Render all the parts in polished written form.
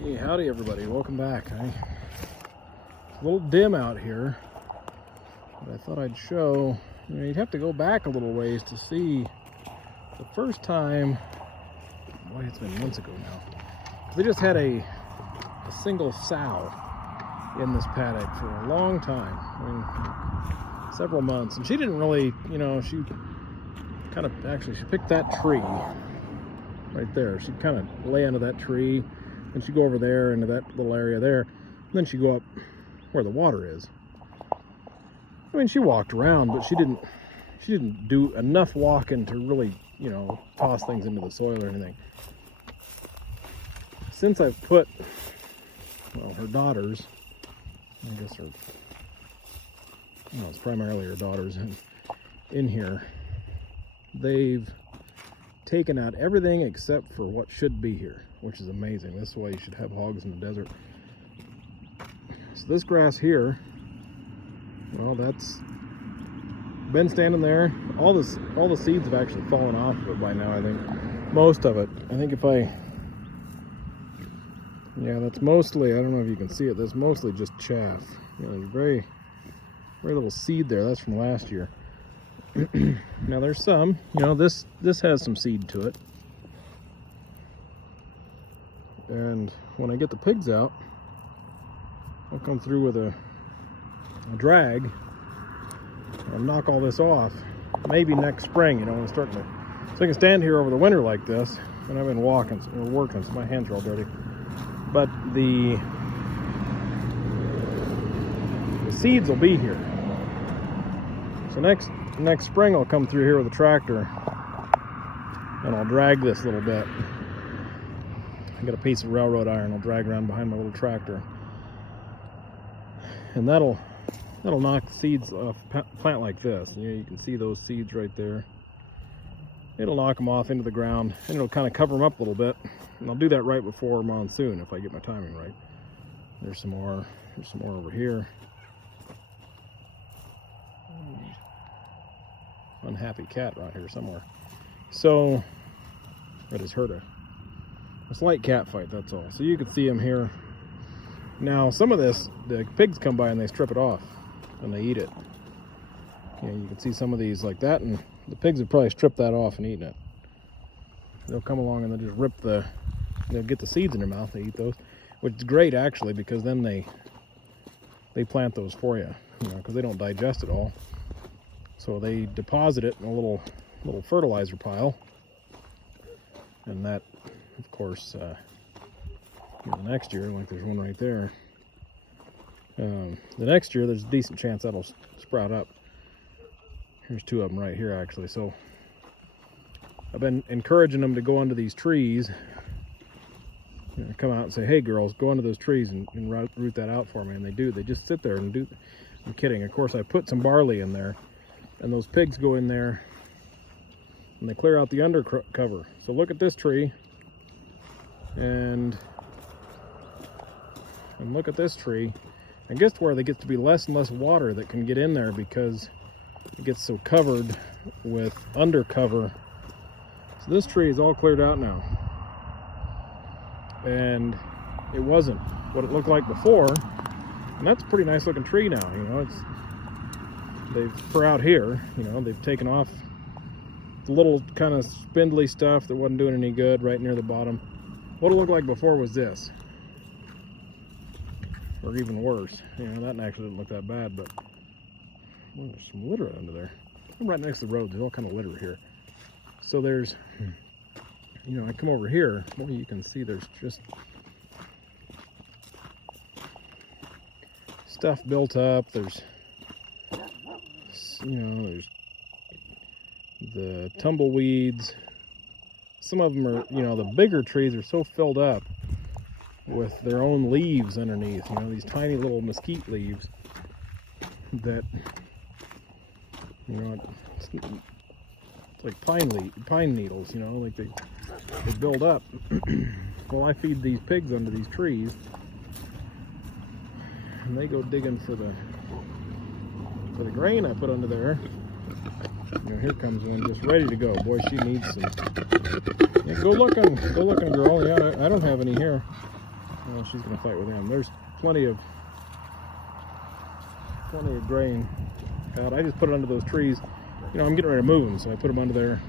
Hey, howdy everybody, welcome back. It's a little dim out here, but I thought I'd show, you'd have to go back a little ways to see the first time, boy, it's been months ago now, because they just had a single sow in this paddock for a long time, several months, and she didn't really, she picked that tree right there. She'd kind of lay under that tree, and she'd go over there into that little area there, and then she'd go up where the water is. She walked around, but she didn't do enough walking to really, toss things into the soil or anything. Since I've put, her daughters, I guess it's primarily her daughters in here, they've taken out everything except for what should be here, which is amazing. This is why you should have hogs in the desert. So this grass here, well, that's been standing there. All the seeds have actually fallen off of it by now, I think. Most of it. I think that's mostly, I don't know if you can see it, that's mostly just chaff. There's very little seed there. That's from last year. Now there's some, this has some seed to it. And when I get the pigs out, I'll come through with a drag. I'll knock all this off. Maybe next spring, when it's starting to, so I can stand here over the winter like this. And I've been walking or working, so my hands are all dirty. But the seeds will be here. So next spring I'll come through here with a tractor and I'll drag this a little bit. I got a piece of railroad iron I'll drag around behind my little tractor, and that'll knock seeds off a plant like this. You can see those seeds right there. It'll knock them off into the ground, and it'll kind of cover them up a little bit, and I'll do that right before monsoon if I get my timing right. There's some more over here. Unhappy cat right here somewhere. So I just heard a slight cat fight, that's all. So you can see them here. Now some of this, the pigs come by and they strip it off and they eat it. You can see some of these like that, and the pigs would probably strip that off and eaten it. They'll come along and they'll just rip they'll get the seeds in their mouth, they eat those, which is great actually, because then they plant those for you, because they don't digest it all. So they deposit it in a little fertilizer pile, and that, of course, the next year, like there's one right there, the next year there's a decent chance that'll sprout up. Here's two of them right here actually. So I've been encouraging them to go under these trees, come out and say, hey girls, go under those trees and root that out for me, and they do. They just sit there and do. I'm kidding. Of course I put some barley in there, and those pigs go in there and they clear out the undercover. So look at this tree, and look at this tree, and guess where there gets to be less and less water that can get in there because it gets so covered with undercover. So this tree is all cleared out now, and it wasn't what it looked like before, and that's a pretty nice looking tree now. For out here, they've taken off the little kind of spindly stuff that wasn't doing any good right near the bottom. What it looked like before was this, or even worse. That actually didn't look that bad, but there's some litter under there. I'm right next to the road. There's all kind of litter here. So there's, I come over here, maybe you can see there's just stuff built up. There's the tumbleweeds. Some of them are, the bigger trees are so filled up with their own leaves underneath, these tiny little mesquite leaves that, it's like pine needles, like they build up. Well, I feed these pigs under these trees, and they go digging for the grain I put under there. Here comes one just ready to go. Boy, she needs some. Yeah, go looking, girl. Yeah, I don't have any here. well, she's gonna fight with him. There's plenty of grain out. I just put it under those trees. You know, I'm getting ready to move them, so I put them under there,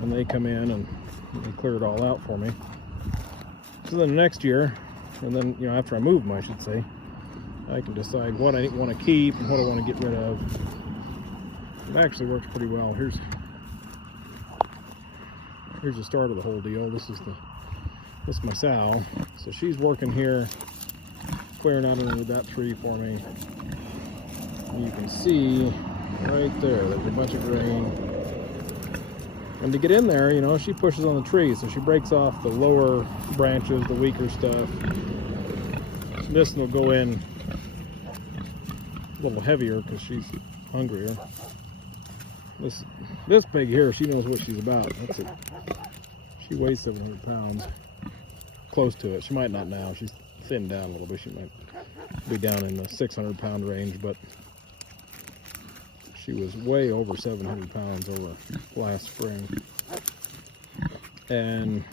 and they come in and they clear it all out for me. So then the next year, and then, you know, after I move them, I should say, I can decide what I want to keep and what I want to get rid of. It actually works pretty well. Here's the start of the whole deal. This is my sow. So she's working here, clearing out underneath that tree for me. And you can see right there, there's a bunch of grain. And to get in there, you know, she pushes on the tree, so she breaks off the lower branches, the weaker stuff. This will go in a little heavier because she's hungrier. This pig here, she knows what she's about. That's it. She weighs 700 pounds, close to it. She might not now. She's thinned down a little bit. She might be down in the 600-pound range, but she was way over 700 pounds over last spring. And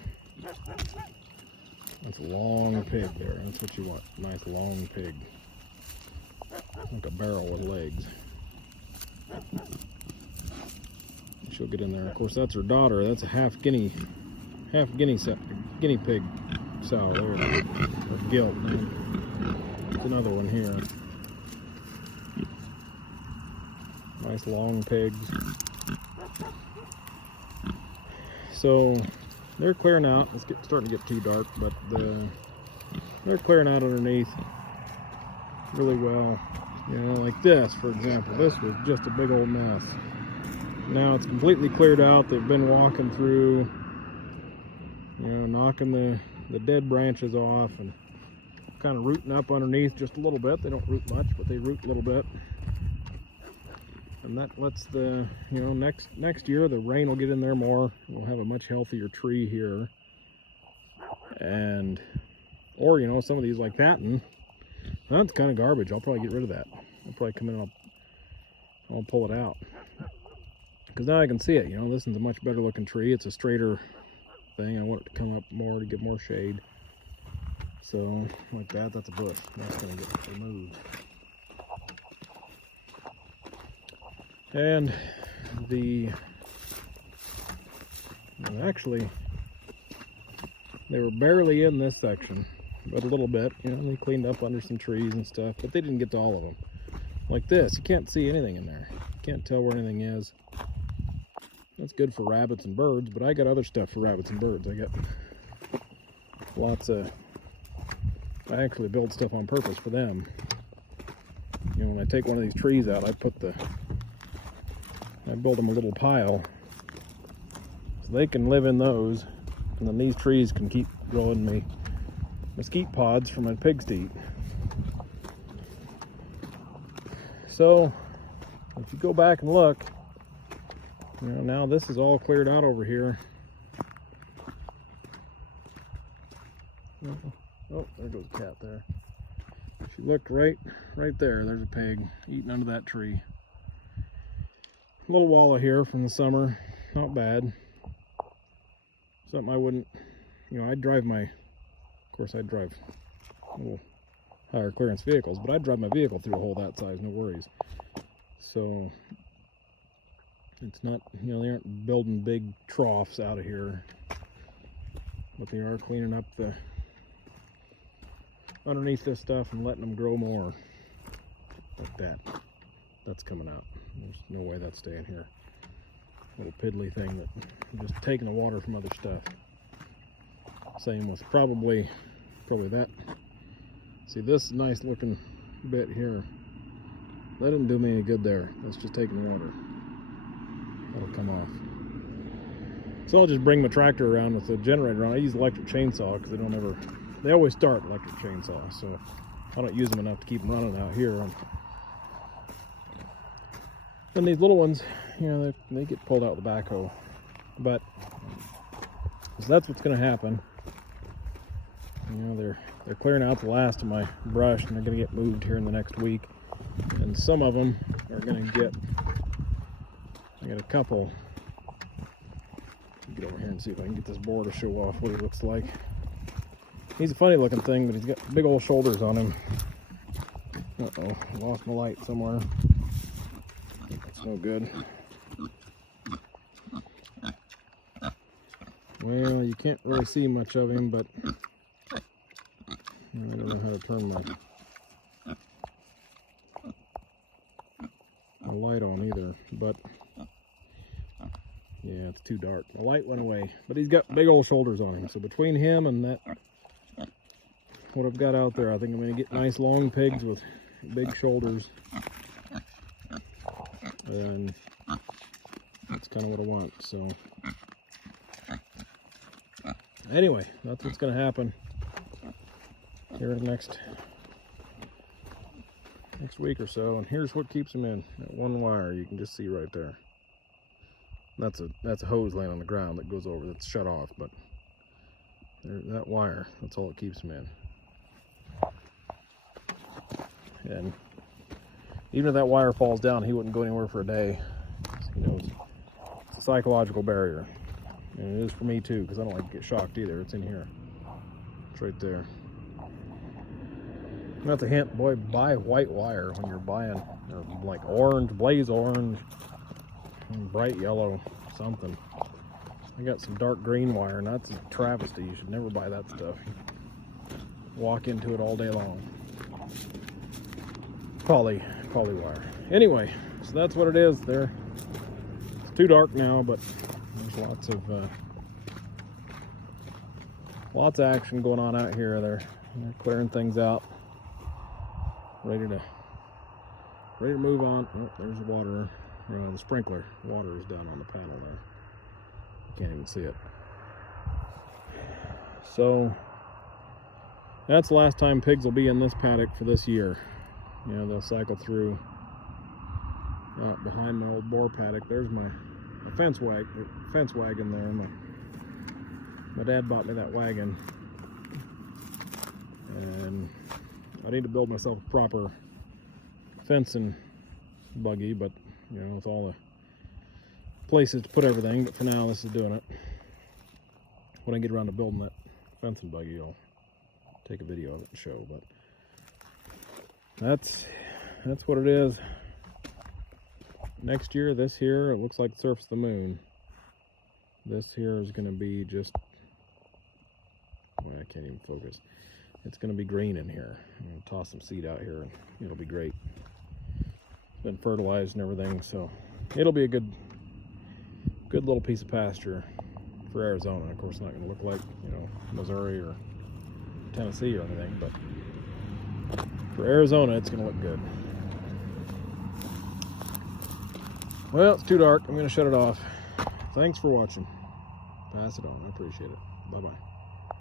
that's a long pig there. That's what you want. Nice long pig. Like a barrel with legs. She'll get in there. Of course, that's her daughter. That's a half guinea pig sow there, or gilt. There's another one here. Nice long pigs. So they're clearing out. It's starting to get too dark, but they're clearing out underneath really well. You know, like this, for example. This was just a big old mess. Now it's completely cleared out. They've been walking through, you know, knocking the dead branches off and kind of rooting up underneath just a little bit. They don't root much, but they root a little bit. And that lets the, you know, next year the rain will get in there more. We'll have a much healthier tree here. And, or, you know, some of these like that, and that's kind of garbage. I'll probably get rid of that. I'll probably come in and I'll pull it out. Because now I can see it, you know, this is a much better looking tree. It's a straighter thing. I want it to come up more to get more shade. So, like that, that's a bush. That's going to get removed. And actually, they were barely in this section, but a little bit. You know, they cleaned up under some trees and stuff, but they didn't get to all of them. Like this, you can't see anything in there. You can't tell where anything is. That's good for rabbits and birds, but I got other stuff for rabbits and birds. I got lots of, I actually build stuff on purpose for them. You know, when I take one of these trees out, I build them a little pile so they can live in those, and then these trees can keep growing me mesquite pods for my pigs to eat. So if you go back and look, you know, now this is all cleared out over here. Oh, there goes a cat there. She looked right there. There's a pig eating under that tree. A little wallow here from the summer, not bad. Something I wouldn't, you know, I'd drive a little higher clearance vehicles, but I'd drive my vehicle through a hole that size, no worries. So it's not, you know, they aren't building big troughs out of here, but they are cleaning up the underneath this stuff and letting them grow more like that. That's coming out. There's no way that's staying here. Little piddly thing that I'm just taking the water from other stuff. Same with probably that. See this nice looking bit here. That didn't do me any good there. That's just taking water. That'll come off. So I'll just bring my tractor around with the generator on. I use electric chainsaw because they always start electric chainsaw. So I don't use them enough to keep them running out here. Then these little ones, you know, they get pulled out with the backhoe. But so that's what's going to happen. You know, they're clearing out the last of my brush, and they're going to get moved here in the next week. And some of them are going to get. I got a couple. Get over here and see if I can get this board to show off what it looks like. He's a funny looking thing, but he's got big old shoulders on him. Uh-oh, lost my light somewhere. That's no good. Well, you can't really see much of him, but I don't know how to turn my light on either, but yeah, it's too dark. The light went away, but he's got big old shoulders on him. So between him and that, what I've got out there, I think I'm going to get nice long pigs with big shoulders, and that's kind of what I want. So anyway, that's what's going to happen here in the next week or so. And here's what keeps them in. That one wire you can just see right there. That's a hose laying on the ground that goes over, that's shut off, but there, that wire, that's all that keeps them in. And even if that wire falls down, he wouldn't go anywhere for a day. You know, it's a psychological barrier. And it is for me too, because I don't like to get shocked either. It's in here. It's right there. And that's a hint, boy, buy white wire when you're buying, or like orange, blaze orange, bright yellow, something. I got some dark green wire, and that's a travesty. You should never buy that stuff. Walk into it all day long. Poly wire. Anyway, so that's what it is there. It's too dark now, but there's lots of action going on out here. They're clearing things out, ready to move on. Oh, there's the water. The sprinkler water is down on the panel there. You can't even see it. So that's the last time pigs will be in this paddock for this year. You know, they'll cycle through behind my old boar paddock. There's my fence wagon there. My dad bought me that wagon, and I need to build myself a proper fencing buggy, but you know, with all the places to put everything. But for now, this is doing it. When I get around to building that fencing buggy, I'll take a video of it and show. But that's what it is. Next year, this here, it looks like the surface of the moon. This here is going to be just, well, I can't even focus. It's going to be green in here. I'm going to toss some seed out here, and it'll be great. It's been fertilized and everything, so it'll be a good little piece of pasture for Arizona. Of course, it's not going to look like, you know, Missouri or Tennessee or anything, but for Arizona, it's going to look good. Well, it's too dark. I'm going to shut it off. Thanks for watching. Pass it on. I appreciate it. Bye-bye.